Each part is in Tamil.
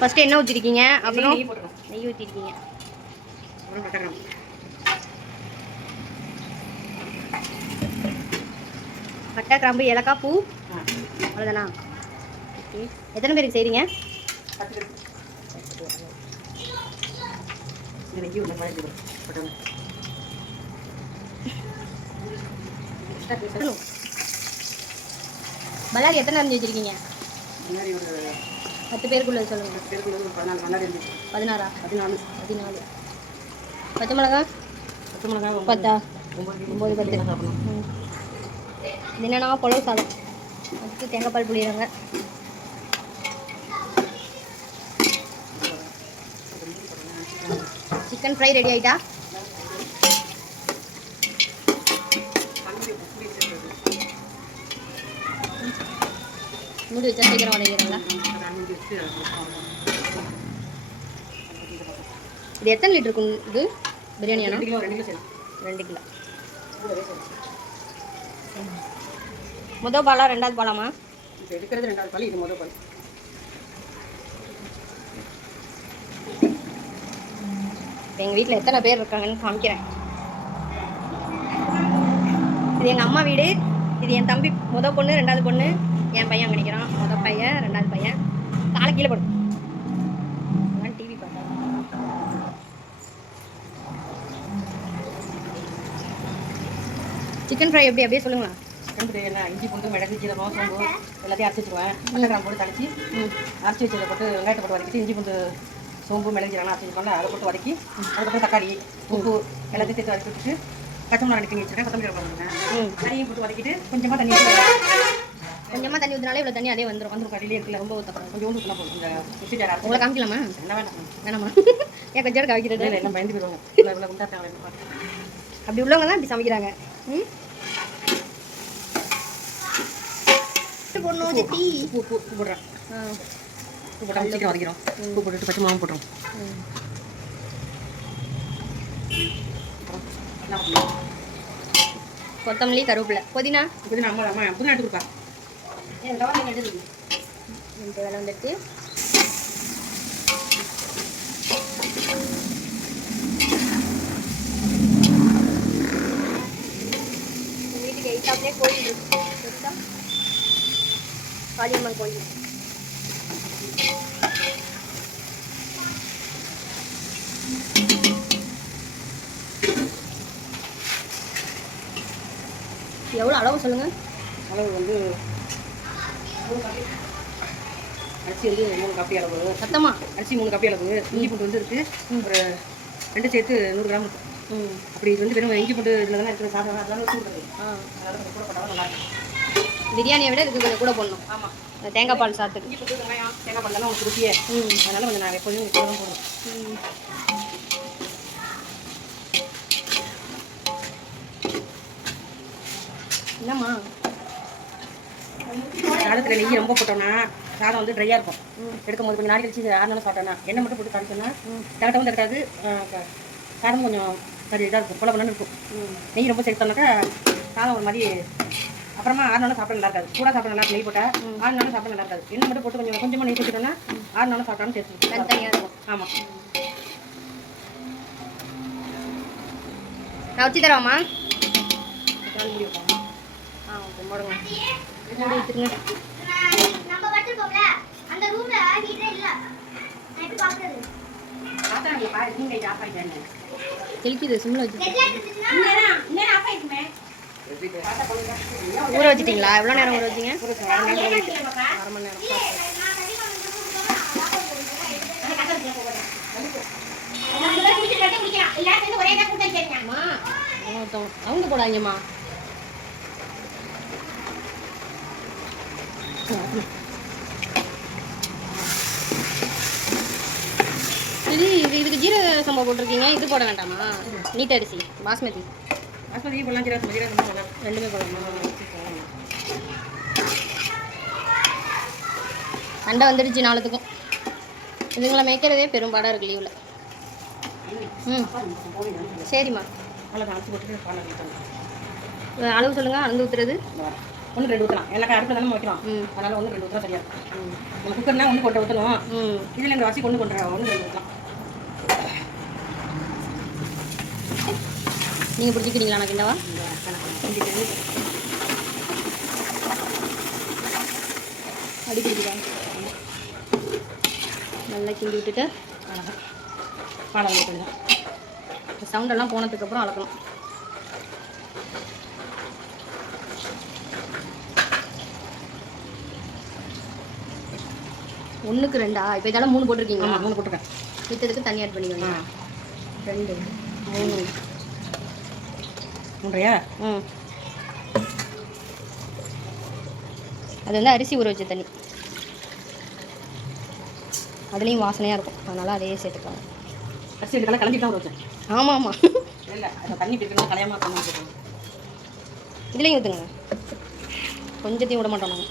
ஃபஸ்ட்டு எண்ணெய் ஊற்றிருக்கீங்க, அப்புறம் நெய் ஊற்றிருக்கீங்க. பட்டை, கிராம்பு, ஏலக்காய், பூ, அவ்வளோதானா? ஓகே. எத்தனை பேருக்கு செய்கிறீங்க? 10 பேருக்கு. பல்லாரி எத்தனை அரைஞ்சி வச்சுருக்கீங்க? 10 பேருக்குள்ளே சொல்லுங்கள். 16. பச்சை மிளகா 10. 9, 10. இது என்னன்னா புலவு சாதம். அடுத்து தேங்காய் பால் புளியிறாங்க. சிக்கன் ஃப்ரை ரெடி ஆகிட்டா? மூடி வச்சா சீக்கிரம் வதங்கிறாங்களா? இது எத்தனை லிட்டர் இருக்கும் இது பிரியாணி? 2 கிலோ. முதல் பாலா ரெண்டாவது பாலாமா? எடுக்கிறது 2வது பால், இது முதல் பால். எங்கள் வீட்டில் எத்தனை பேர் இருக்காங்கன்னு காமிக்கிறேன். இது எங்கள் அம்மா வீடு. இது என் தம்பி முதல் பொண்ணு, 2வது பொண்ணு. என் பையன் அங்கே நிற்கிறான். முதல் பையன், 2வது பையன். காலை கீழே போடும். நான் டிவி பார்த்தேன். சிக்கன் ஃப்ரை எப்படி அப்படியே சொல்லுங்களா? சிக்கன் ஃப்ரை என்ன, இஞ்சி பூண்டு மிளகு சீரகம் சோம்பு எல்லாத்தையும் அரைச்சி வச்சுருவேன். பட்டை போட்டு தளிச்சு அரைச்சி வச்சதை போட்டு வெங்காயத்தை போட்டு வதக்கிட்டு இஞ்சி பூண்டு சோம்பு மிளகு சீரகம் அரைச்சி வச்சுருக்கோம்ல, அதை போட்டு வதக்கி அதுக்கப்புறம் தக்காளி உப்பு எல்லாத்தையும் சேர்த்து வதக்கி வச்சுட்டு பச்சை மிளகா நறுக்கி வச்சுருக்கேன். கொத்தமல்லி போட்டுருக்கேன். தண்ணியும் போட்டு வதக்கிட்டு கொஞ்சமாக தண்ணி ஊற்றினாலே இவ்வளோ தண்ணி அதே வந்துடும். கடையிலே இருக்குல்ல, ரொம்ப ஊற்றப்படும். கொஞ்சம் ஊற்றுனா போதும். இந்த மிக்ஸி ஜார் உங்களை காமிக்கலாமா? என்ன வேணாமா? ஏன் கொஞ்சம் காமிக்கிறது? எல்லாம் பயந்து போயிடுவாங்க. இவ்வளோ குண்டாட்டாங்க. அப்படி உள்ளவங்க தான் இப்படி சமைக்கிறாங்க. போடணும் சித்தி. உப்பு போடுறேன். உப்பு போட்டால் சீக்கிரம் வதக்கிறோம். உப்பு போட்டுட்டு பச்சை மிளகாவும் போட்டுரும். கொத்தமல்லி, கருவேப்பிலை, புதினா அம்மா புதினா எடுத்து கொடுப்பா. இந்த வேலை வந்துட்டு வீட்டுக்கு எயிட்டாப்லேயே கோயில் இருக்கு. காளியம்மன் கோயில். எவ்வளோ அளவு சொல்லுங்கள்? அளவு வந்து அரிசி வந்து 3 காப்பி அளவு. சத்தமா? அரிசி 3 காப்பி அளவு. இஞ்சி பூண்டு வந்து இருக்குது ஒரு 2 சேர்த்து 100 கிராம் இருக்கும். அப்படி இது வந்து வெறும் இஞ்சி பூண்டு இதில் தானே இருக்கிற சாதம், அதெல்லாம் வச்சு விடுறது. அதனால கொஞ்சம் கூட போட்டால் நல்லா இருக்கும். பிரியாணியை விட இதுக்கு கொஞ்சம் கூட போடணும். ஆமாம். தேங்காய் பால் சாத்துக்கு இஞ்சி பூண்டு வெங்காயம் தேங்காய் பால் தானே உங்களுக்கு ருசியே. அதனால் கொஞ்சம் நான் எப்போதும் கூட தான் போடுறேன். என்னம்மா சாதத்தில் நெய் ரொம்ப போட்டோம்னா சாதம் வந்து ட்ரையாக இருக்கும். எடுக்கும் போது கொஞ்சம் நாள் கழிச்சு ஆறுனாலும் சாப்பிட்டோன்னா எண்ணெய் மட்டும் போட்டு காமிச்சோன்னா டேரக்டாக வந்து இருக்காது. சாதம் கொஞ்சம் சரி இதாக இருக்கும், கொலை பண்ணு இருக்கும். நெய் ரொம்ப சேர்த்தோம்னாக்கா சாதம் ஒரு மாதிரி அப்புறமா ஆறுனாலும் சாப்பிட நல்லா இருக்காது. கூட சாப்பிட நல்லா இருக்கும். நெய் போட்டால் ஆறுனாலும் சாப்பிட நல்லா இருக்காது. எண்ணெய் மட்டும் போட்டு கொஞ்சமாக நெய் சேர்த்துட்டோம்னா ஆறுனாலும் சாப்பிட்டாலும் சேர்த்து தனியாக இருக்கும். ஆமாம். நான் வச்சு தரவாம்மா? மூடி வைப்பாங்க. ஓகே போடுங்க. மூடி வச்சுருங்க. தெளிக்குது சிம்மில் வச்சு. ஊற வச்சுட்டிங்களா? எவ்வளோ நேரம் ஊற வச்சிங்க? 1/2 மணி நேரம். அவங்க போடாங்கம்மா. இதுக்கு ஜீரக சம்பா போட்டிருக்கீங்க. இது போட வேண்டாமா? நீட் அரிசி பாஸ்மதி போடலாம். ரெண்டுமே போடலாமா? சண்டை வந்துடுச்சு நாளத்துக்கும். இதுங்களை மேய்க்கிறதே பெரும்பாடாக இருக்கு லீவில். சரிம்மா. அளவு சொல்லுங்கள். அளந்து ஊற்றுறது ஒன்று 2 ஊற்றலாம். எனக்கு அடுப்பில் தானே வைக்கிறோம், அதனால் 1 2 ஊற்றலாம் சரியா. நம்ம குக்கர்னா 1 கொண்டை ஊற்றணும். இதில் இந்த வாசி 1 கொண்டை 1 2 ஊற்றலாம். நீங்கள் பிடிச்சிக்கிறீங்களா? எனக்கு என்னவா அடி பிடிக்குதா? நல்லா கிண்டி விட்டுட்டு பாடம் பண்ணிடலாம். சவுண்டெல்லாம் போனதுக்கப்புறம் அளக்கணும். ஒன்றுக்கு 2 இப்போ இதெல்லாம் 3 போட்டிருக்கீங்க. 3 போட்டுருக்கேன். மித்ததுக்கு தண்ணி ஆட் பண்ணிக்கோங்க. 2 3 3யா? அது வந்து அரிசி ஊற வச்ச தண்ணி, அதுலேயும் வாசனையாக இருக்கும், அதனால் அதையே சேர்த்துக்கலாம். அரிசி எடுக்கலாம் கலஞ்சிட்டு தான் ஊற வச்சேன். ஆமாம் ஆமாம், இல்லை அந்த தண்ணி பிடிக்கணும் கலையாமல் இருக்கணும். இதுலேயும் ஊற்றுங்க, கொஞ்சத்தையும் விட மாட்டோம் நாங்கள்.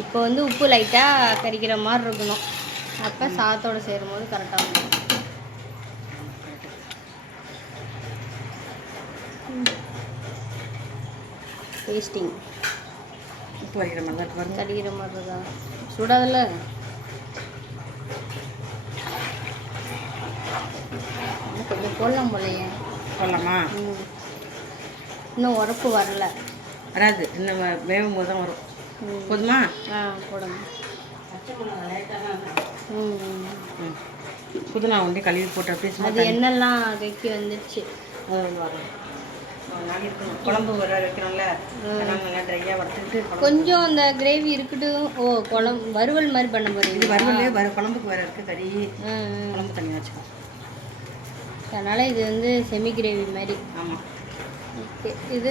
இப்போ வந்து உப்பு லைட்டாக கறிக்கிற மாதிரி இருக்கணும், அப்போ சாதத்தோடு சேரும்போது கரெக்டாக இருக்கும். டேஸ்டிங் உப்பு வைக்கிற மாதிரி தான் இருக்கு. கறிக்கிற மாதிரி இருக்கா? சுடாதில்ல? கொஞ்சம் போடலாம் போலையே. போடலாமா? இன்னும் உரப்பு வரல. வராது, இன்னும் வேகும் போது தான் வரும். போதுமா? போடுங்க. புதினா வந்து கழுவி போட்டு அப்படியே அது என்னெல்லாம் கைக்கு வந்துடுச்சு. குழம்பு வைக்கிறோம்ல, நல்லா ட்ரையாக வறுத்துட்டு கொஞ்சம் அந்த கிரேவி இருக்கட்டும். ஓ, குழம்பு வறுவல் மாதிரி பண்ண போறீங்க. இது வறுவல் குழம்புக்கு வேறு இருக்குது, கறி குழம்பு தனியாக வச்சுக்கோம். அதனால் இது வந்து செமி கிரேவி மாதிரி. ஆமாம். ஓகே, இது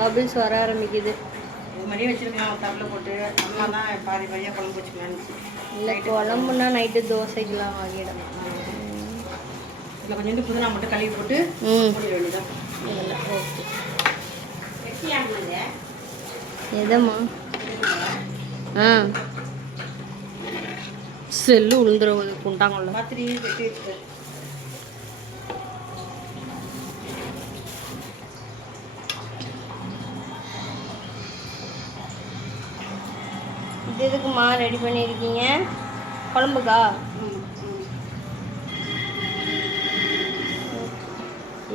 பபிள்ஸ் வர ஆரம்பிக்குது. இது மாதிரியே வச்சுருக்கலாம், தட்டில் போட்டு. அம்மா தான் பாதி பாதியாக குழம்பு வச்சுக்கலான்னு. இல்லை, குழம்புனா நைட்டு தோசைக்கெலாம் ஆகிடும். இதில் கொஞ்சோண்டு புதினா மட்டும் கழுவி போட்டு மூடிட வேண்டியதான். ஓகே. எதம்மா? செல்லு உளுந்துருவது குண்டாங்கல்ல மாத்திரி வெட்டி வச்சு. இது எதுக்குமா ரெடி பண்ணியிருக்கீங்க? குழம்புக்கா?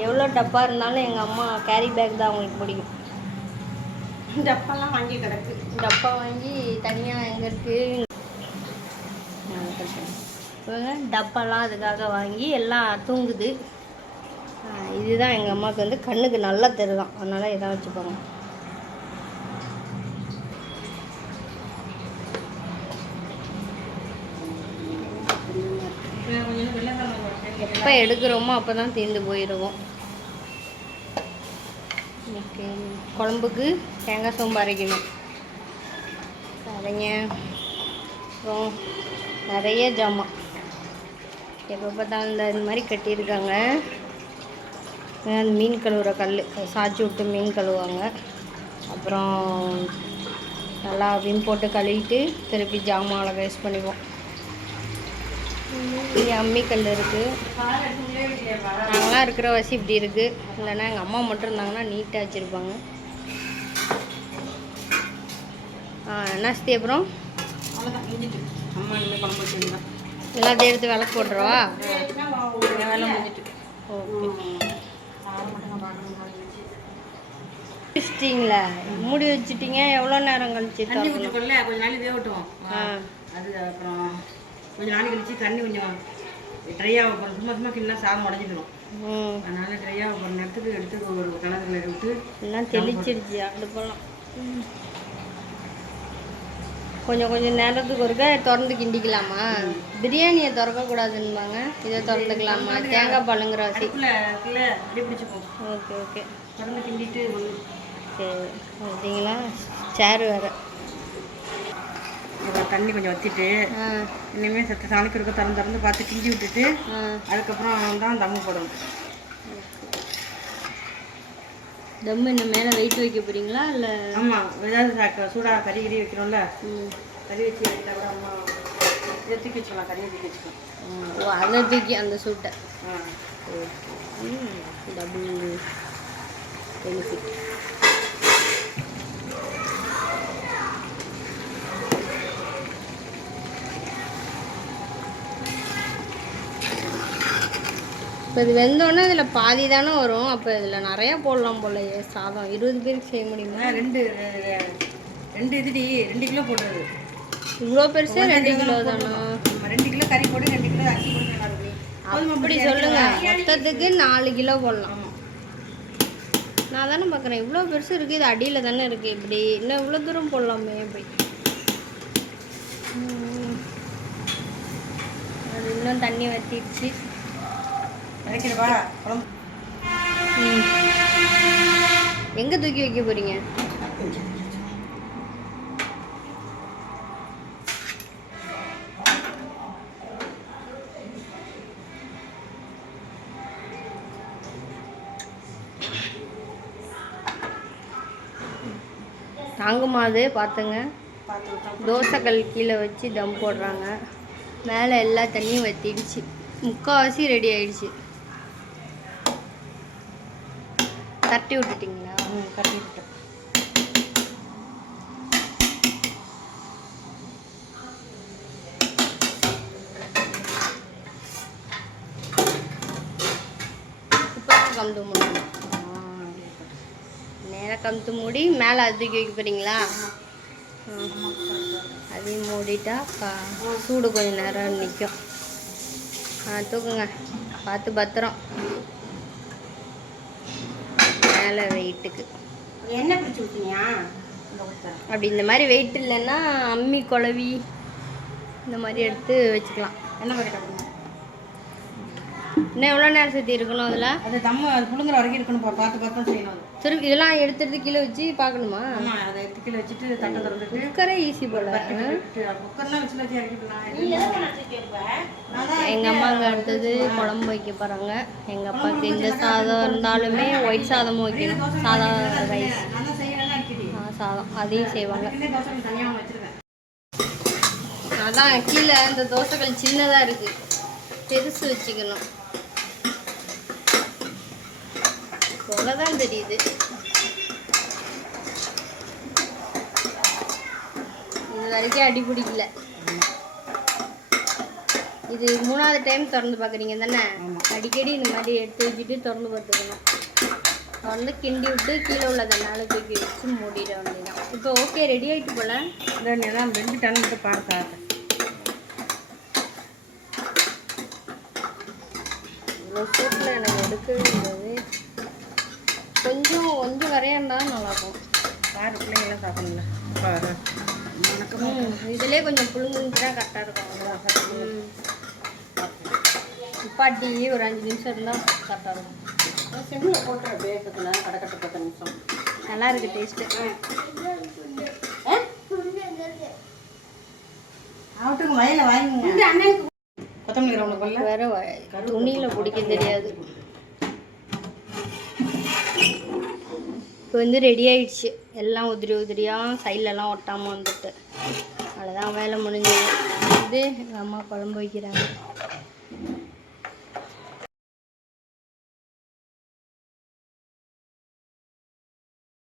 எவ்வளோ டப்பா இருந்தாலும் எங்கள் அம்மா கேரி பேக் தான் அவங்களுக்கு பிடிக்கும். டப்பாலாம் வாங்கி கிடக்கு. டப்பா வாங்கி தனியாக எங்கே இருக்குது? டப்பாலாம் அதுக்காக வாங்கி எல்லாம் தூங்குது. இதுதான் எங்கள் அம்மாவுக்கு வந்து கண்ணுக்கு நல்லா தெரியுதான், அதனால் இதான் வச்சுப்பாங்க. எப்போ எடுக்கிறோமோ அப்போ தான் தீர்ந்து போயிடுவோம். ஓகே, குழம்புக்கு தேங்காய் சோம்பு அரைக்கணும். அரைங்க. அப்புறம் நிறைய ஜாமான் எப்போ பார்த்தாலும் இந்த மாதிரி கட்டியிருக்காங்க. மீன் கழுவுற கல் சாய்ச்சி விட்டு மீன் கழுவுவாங்க. அப்புறம் நல்லா விம் போட்டு கழுவிட்டு திருப்பி ஜாமான் வேஸ்ட் பண்ணிக்குவோம். இங்கே அம்மிக்கல் இருக்குது. நாங்களாம் இருக்கிற வசி இப்படி இருக்குது. இல்லைன்னா எங்கள் அம்மா மட்டும் இருந்தாங்கன்னா நீட்டாக வச்சுருப்பாங்க. என்னாஸ்தி அப்புறம் எல்லாத்தையும் எடுத்து விளக்கு போட்டுருவா. வச்சிட்டிங்களா? மூடி வச்சுட்டீங்க. எவ்வளோ நேரம் கழிச்சு? கொஞ்சம் நாளைக்கு வேகட்டும். அது அப்புறம் கொஞ்சம் நாளைக்கு கழிச்சு தண்ணி கொஞ்சம் ட்ரையாக போகிற சும்மா சும்மா கிண்ணா சாதம் உடஞ்சிக்கணும். அதனால் ட்ரையாக போகிற நேரத்துக்கு எடுத்து ஒரு கலரில் விட்டு எல்லாம் தெளிச்சிருச்சு அடுப்பெல்லாம். கொஞ்சம் கொஞ்சம் நேரத்துக்கு ஒருக்க திறந்து கிண்டிக்கலாமா? பிரியாணியை திறக்கக்கூடாதுன்னுவாங்க, இதை திறந்துக்கலாமா? தேங்காய் பாலுங்கிற வசி அப்படியே பிடிச்சிப்போம். ஓகே ஓகே, திறந்து கிண்டிட்டு. சரி, பார்த்தீங்களா? சேரு வேறு தண்ணி கொஞ்சம் வற்றிட்டு இனிமேல் சாணிக்கு இருக்க திறந்து பார்த்து கிண்டி விட்டுட்டு அதுக்கப்புறம் தான் தம்மு போடணும். தம்மு இன்னும் மேலே வெயிட் வைக்க போகிறீங்களா? இல்லை ஆமாம், ஏதாவது சூடாக கறி வைக்கிறோம்ல, கறி வச்சு எடுத்தால் கூட அம்மா இதை தூக்கி வச்சுக்கலாம், கறியை தூக்கி வச்சுக்கலாம். ஓ அதை தூக்கி அந்த சூட்டை ஆ டபுள் பெனிஃபிட். இப்போ இது வெந்தோடனே இதில் பாதி தானே வரும். அப்போ இதில் நிறையா போடலாம் போலையே சாதம். 20 பேருக்கு செய்ய முடியுமா? ரெண்டு இதுடி 2 கிலோ போடுறது. இவ்வளோ பெருசே 2 கிலோ தானா? 2 கிலோ கறி போடு, 2 கிலோ அரிசி போடு. அப்படி சொல்லுங்க, மொத்தத்துக்கு 4 கிலோ போடலாம். நான் தானே பார்க்குறேன் இவ்வளோ பெருசு இருக்குது, இது அடியில் தானே இருக்குது. இப்படி இன்னும் இவ்வளோ தூரம் போடலாமே இப்படி. அது இன்னும் தண்ணி வற்றிடுச்சு. நினைக்கிறவா எங்கே தூக்கி வைக்க போகிறீங்க? தாங்குமா அது பார்த்துங்க. தோசைக்கல் கீழே வச்சு தம் போடுறாங்க. மேலே எல்லா தண்ணியும் வற்றிடுச்சு. முக்கால்வாசி ரெடி ஆயிடுச்சு. தட்டி விட்டுட்டிங்களா? தட்டி விட்டுட்டேன். இப்போ கமுத்து மூடி, நேராக கமுத்து மூடி மேலே அது தூக்கி வைக்க போகிறீங்களா? அதையும் மூடிட்டா சூடு கொஞ்சம் நேரம் நிற்கும். தூக்குங்க, பார்த்து பத்திரம். மேலே வெயிட்டுக்கு என்ன பிடிச்சி விட்டீங்க? அப்படி இந்த மாதிரி வெயிட் இல்லைன்னா அம்மி குழவி இந்த மாதிரி எடுத்து வச்சுக்கலாம். என்ன பண்ணிட்டு இன்னும் எவ்வளோ நேரம் சுற்றி இருக்கணும் அதில்? அது தம்ம அது புழுங்குற வரைக்கும் இருக்கணும். பார்த்து பார்த்து செய்யணும். அது திருப்பி இதெல்லாம் எடுத்துட்டு கீழே வச்சு பார்க்கணுமா? ஆமாம், அதை எடுத்து கீழே வச்சுட்டு தட்டை திறந்துட்டு. குக்கரே ஈஸி போல. குக்கர்லாம் வச்சு வச்சு இறக்கிடலாம். எங்கள் அம்மா அங்கே அடுத்தது குழம்பு வைக்க போகிறாங்க. எங்கள் அப்பாவுக்கு இந்த சாதம் இருந்தாலுமே ஒயிட் சாதமும் வைக்கணும். சாதம் ரைஸ் சாதம் அதையும் செய்வாங்க. அதான் கீழே இந்த தோசைகள் சின்னதாக இருக்குது, பெருசு வச்சுக்கணும். தான் தெரியுது. இது வரைக்கும் அடி பிடிக்கல. இது 3வது டைம் திறந்து பார்க்குறீங்க தானே? அடிக்கடி இந்த மாதிரி எடுத்து வச்சுட்டு திறந்து பார்த்துக்கணும். திறந்து கிண்டி விட்டு கீழே உள்ளதனால தூக்கி வச்சு மூடிட வேண்டியதான். இப்போ ஓகே, ரெடி ஆகிட்டு போல. தான் 2 டன் மட்டும் பார்த்தா இவ்வளோ சூட்டில் எனக்கு எடுக்கவே இருந்தது. கொஞ்சம் வரையா இருந்தாலும் நல்லாயிருக்கும். பாரு, பிள்ளைங்களாம் சாப்பிடல. இதிலே கொஞ்சம் புழுங்குனா கரெக்டாக இருக்கும். உப்பாட்டி ஒரு 5 நிமிஷம் இருந்தால் கரெக்டாக இருக்கும். சிம்மில் போட்டு பேசத்தில் கடக்கட்டு 10 நிமிஷம். நல்லா இருக்குது டேஸ்ட்டு. அவட்டுக்கு வயலில் வாங்கிங்க. அண்ணனுக்கு கொத்தமல்லி ரவுண்டு வேற துணியில் பிடிக்க தெரியாது. இப்போ வந்து ரெடி ஆயிடுச்சு. எல்லாம் உதிரியாக சைட்லலாம் ஒட்டாமல் வந்துட்டு அவ்வளோதான், வேலை முடிஞ்சது. இது எங்கள் அம்மா குழம்பு வைக்கிறாங்க.